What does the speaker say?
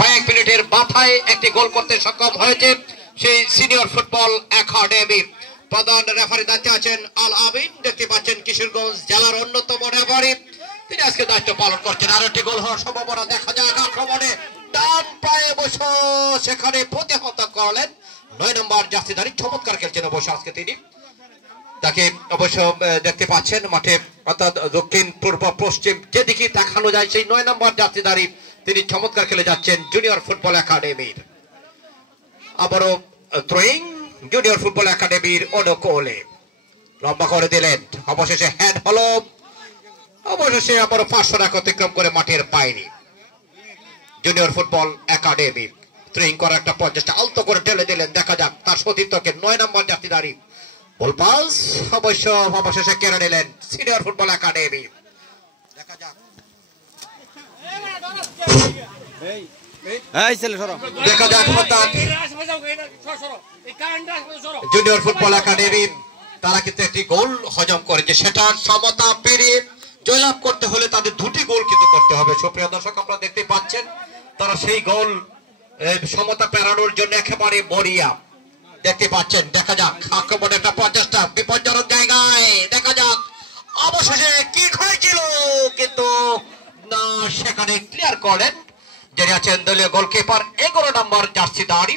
কয়েক মিনিটের মাথায় একটি গোল করতে সক্ষম হয়েছে সেই সিনিয়র ফুটবল একাডেমি। প্রধান রেফারি দায়িত্বে আছেন আল আমিন, দেখতে পাচ্ছেন কিশোরগঞ্জ জেলার অন্যতম রেফারি, তিনি আজকে দায়িত্ব পালন করছেন। আর একটি গোল হওয়ার সম্ভাবনা দেখা যায়। আক্রমণে ডান পায়ে অবশ্য সেখানে প্রতিহত করলেন ৯ নম্বর জার্সিধারী, চমৎকার খেলছেন অবশ্য আজকে তিনি, তাকে অবশ্য দেখতে পাচ্ছেন মাঠে, অর্থাৎ দক্ষিণ পূর্ব পশ্চিম যেদিকে দেখানো যায় সেই ৯ নম্বর জার্সিধারী তিনি চমৎকার খেলে যাচ্ছেন জুনিয়র ফুটবল একাডেমির। আবারও থ্রোয়িং জুনিয়র ফুটবল একাডেমির অনুকূলে লম্বা করে দিলেন, অবশেষে হেড হলো, অবশেষে আবারও ৫০০ রাখ অতিক্রম করে মাঠের বাইরে জুনিয়র ফুটবল একাডেমি। থ্রোয়িং করার একটা প্রচেষ্টা, আলতো করে ঠেলে দিলেন, দেখা যাক তার সতীর্থকে ৯ নম্বর জার্সিধারী বল পাস অবশ্য অবশেষে কেড়ে নিলেন সিনিয়র ফুটবল একাডেমি। দেখা যাক দেখা যাক জুনিয়র ফুটবল একাডেমি তারা কিন্তু একটি গোল হজম করেছে, সেটা সমতা পেরিয়ে জয়লাভ করতে হলে তাদের দুটি গোল কিন্তু করতে হবে। সুপ্রিয় দর্শক, আপনারা দেখতে পাচ্ছেন তারা সেই গোল সমতা পেরানোর জন্য একেবারে মরিয়া, দেখতে পাচ্ছেন। দেখা যাক আক্রমণে একটা প্রচেষ্টা বিপজ্জনক জায়গায়, দেখা যাক অবশেষে কি হয়েছিল, কিন্তু না, সেখানে ক্লিয়ার করেন যিনি আছেন দলীয় গোলকিপার 11 নম্বর জার্সিধারী